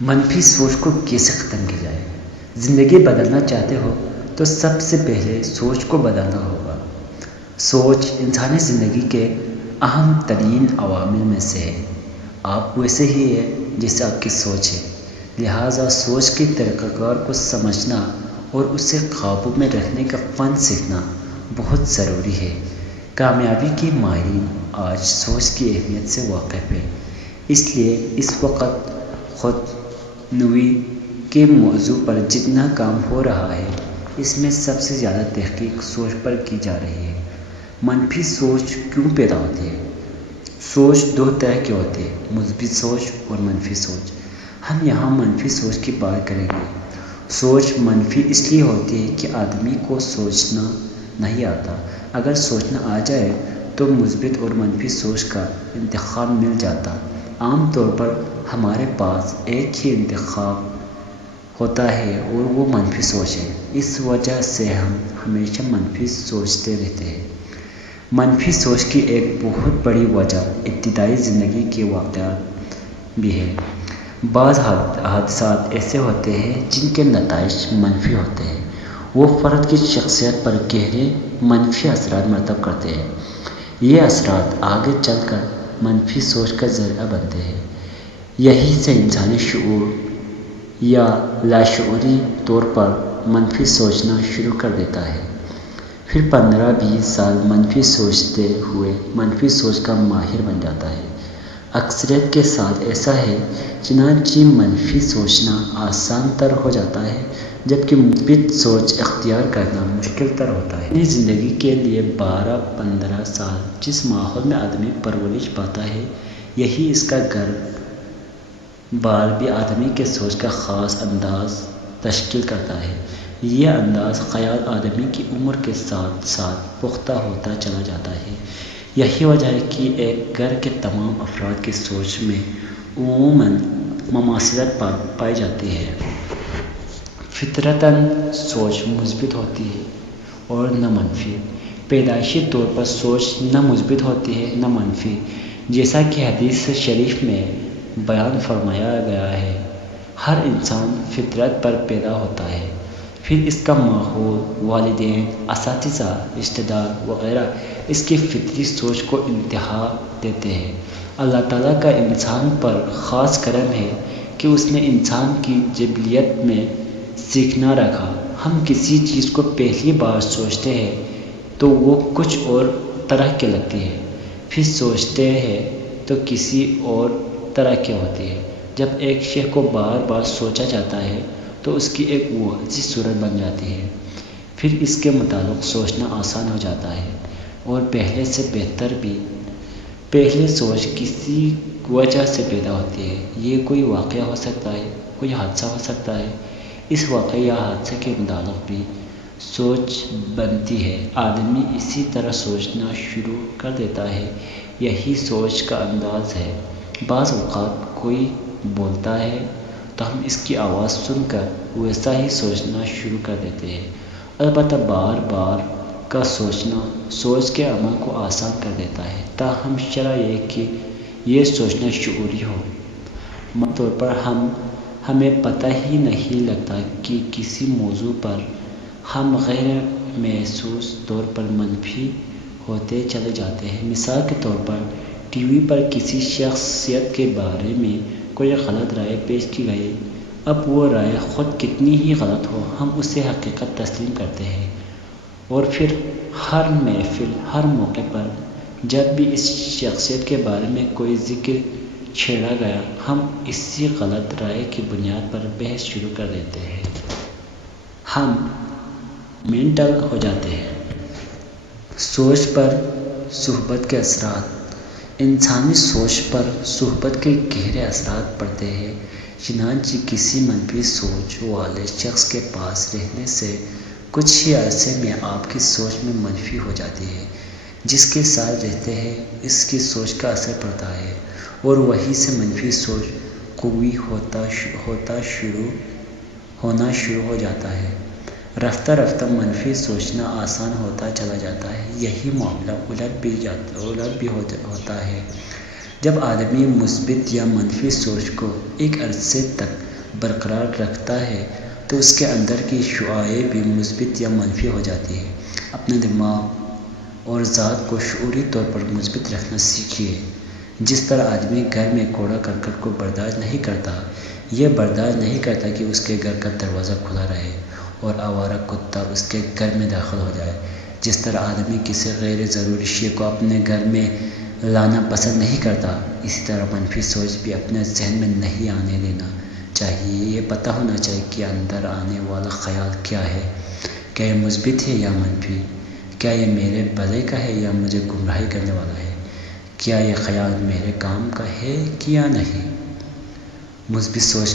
منفی سوچ کو کیسے ختم کیا جائے؟ زندگی بدلنا چاہتے ہو تو سب سے پہلے سوچ کو بدلنا ہوگا۔ سوچ انسانی زندگی کے اہم ترین عوامل میں سے ہے۔ آپ ویسے ہی ہے جیسے آپ کی سوچ ہے، لہٰذا سوچ کے طریقہ کار کو سمجھنا اور اسے قابو میں رکھنے کا فن سیکھنا بہت ضروری ہے۔ کامیابی کے ماہرین آج سوچ کی اہمیت سے واقف ہیں، اس لیے اس وقت خود نوی کے موضوع پر جتنا کام ہو رہا ہے اس میں سب سے زیادہ تحقیق سوچ پر کی جا رہی ہے۔ منفی سوچ کیوں پیدا ہوتی ہے؟ سوچ دو طرح کی ہوتی ہے، مثبت سوچ اور منفی سوچ۔ ہم یہاں منفی سوچ کی بات کریں گے۔ سوچ منفی اس لیے ہوتی ہے کہ آدمی کو سوچنا نہیں آتا۔ اگر سوچنا آ جائے تو مثبت اور منفی سوچ کا انتخاب مل جاتا۔ عام طور پر ہمارے پاس ایک ہی انتخاب ہوتا ہے اور وہ منفی سوچ ہے۔ اس وجہ سے ہم ہمیشہ منفی سوچتے رہتے ہیں۔ منفی سوچ کی ایک بہت بڑی وجہ ابتدائی زندگی کے واقعات بھی ہے۔ بعض حادثات ایسے ہوتے ہیں جن کے نتائج منفی ہوتے ہیں۔ وہ فرد کی شخصیت پر گہرے منفی اثرات مرتب کرتے ہیں۔ یہ اثرات آگے چل کر منفی سوچ کا ذریعہ بنتے ہیں۔ یہیں سے انسانی شعور یا لاشعوری طور پر منفی سوچنا شروع کر دیتا ہے، پھر 15-20 سال منفی سوچتے ہوئے منفی سوچ کا ماہر بن جاتا ہے۔ اکثریت کے ساتھ ایسا ہے، چنانچہ منفی سوچنا آسان تر ہو جاتا ہے جبکہ مثبت سوچ اختیار کرنا مشکل تر ہوتا ہے۔ اپنی زندگی کے لیے 12-15 سال جس ماحول میں آدمی پرورش پاتا ہے، یہی اس کا گھر بار بھی آدمی کے سوچ کا خاص انداز تشکیل کرتا ہے۔ یہ انداز خیال آدمی کی عمر کے ساتھ ساتھ پختہ ہوتا چلا جاتا ہے۔ یہی وجہ ہے کہ ایک گھر کے تمام افراد کی سوچ میں عموماً مماثلت پائی جاتی ہے۔ فطرتاً سوچ مثبت ہوتی ہے اور نہ منفی۔ پیدائشی طور پر سوچ نہ مثبت ہوتی ہے نہ منفی، جیسا کہ حدیث شریف میں بیان فرمایا گیا ہے۔ ہر انسان فطرت پر پیدا ہوتا ہے، پھر اس کا ماحول، والدین، اساتذہ، رشتہ دار وغیرہ اس کی فطری سوچ کو انتہا دیتے ہیں۔ اللہ تعالیٰ کا انسان پر خاص کرم ہے کہ اس نے انسان کی جبلیت میں سیکھنا رکھا۔ ہم کسی چیز کو پہلی بار سوچتے ہیں تو وہ کچھ اور طرح کی لگتی ہے، پھر سوچتے ہیں تو کسی اور طرح کی ہوتی ہے۔ جب ایک شے کو بار بار سوچا جاتا ہے تو اس کی ایک واضح صورت بن جاتی ہے، پھر اس کے متعلق سوچنا آسان ہو جاتا ہے اور پہلے سے بہتر بھی۔ پہلے سوچ کسی وجہ سے پیدا ہوتی ہے۔ یہ کوئی واقعہ ہو سکتا ہے، کوئی حادثہ ہو سکتا ہے۔ اس واقعے یا حادثے کے متعلق بھی سوچ بنتی ہے۔ آدمی اسی طرح سوچنا شروع کر دیتا ہے، یہی سوچ کا انداز ہے۔ بعض اوقات کوئی بولتا ہے تو ہم اس کی آواز سن کر ویسا ہی سوچنا شروع کر دیتے ہیں۔ البتہ بار بار کا سوچنا سوچ کے عمل کو آسان کر دیتا ہے، تاہم شرط یہ کہ یہ سوچنا شعوری ہو۔ مثال طور پر ہمیں پتہ ہی نہیں لگتا کہ کسی موضوع پر ہم غیر محسوس طور پر منفی ہوتے چلے جاتے ہیں۔ مثال کے طور پر ٹی وی پر کسی شخصیت کے بارے میں کوئی غلط رائے پیش کی گئی۔ اب وہ رائے خود کتنی ہی غلط ہو، ہم اسے حقیقت تسلیم کرتے ہیں، اور پھر ہر محفل، ہر موقع پر جب بھی اس شخصیت کے بارے میں کوئی ذکر چھیڑا گیا، ہم اسی غلط رائے کی بنیاد پر بحث شروع کر دیتے ہیں۔ ہم مینٹل ہو جاتے ہیں۔ سوچ پر صحبت کے اثرات۔ انسانی سوچ پر صحبت کے گہرے اثرات پڑتے ہیں۔ چنانچہ کسی منفی سوچ والے شخص کے پاس رہنے سے کچھ ہی عرصے میں آپ کی سوچ میں منفی ہو جاتی ہے۔ جس کے ساتھ رہتے ہیں اس کی سوچ کا اثر پڑتا ہے اور وہیں سے منفی سوچ قوی ہونا شروع ہو جاتا ہے۔ رفتہ رفتہ منفی سوچنا آسان ہوتا چلا جاتا ہے۔ یہی معاملہ الٹ بھی ہوتا ہے۔ جب آدمی مثبت یا منفی سوچ کو ایک عرصے تک برقرار رکھتا ہے تو اس کے اندر کی شعاعیں بھی مثبت یا منفی ہو جاتی ہیں۔ اپنے دماغ اور ذات کو شعوری طور پر مثبت رکھنا سیکھیے۔ جس طرح آدمی گھر میں کوڑا کرکٹ کو برداشت نہیں کرتا، یہ برداشت نہیں کرتا کہ اس کے گھر کا دروازہ کھلا رہے اور آوارہ کتا اس کے گھر میں داخل ہو جائے۔ جس طرح آدمی کسی غیر ضروری شے کو اپنے گھر میں لانا پسند نہیں کرتا، اسی طرح منفی سوچ بھی اپنے ذہن میں نہیں آنے دینا چاہیے۔ یہ پتہ ہونا چاہیے کہ اندر آنے والا خیال کیا ہے، کیا یہ مثبت ہے یا منفی، کیا یہ میرے بھلے کا ہے یا مجھے گمراہ کرنے والا ہے، کیا یہ خیال میرے کام کا ہے یا نہیں۔ مثبت سوچ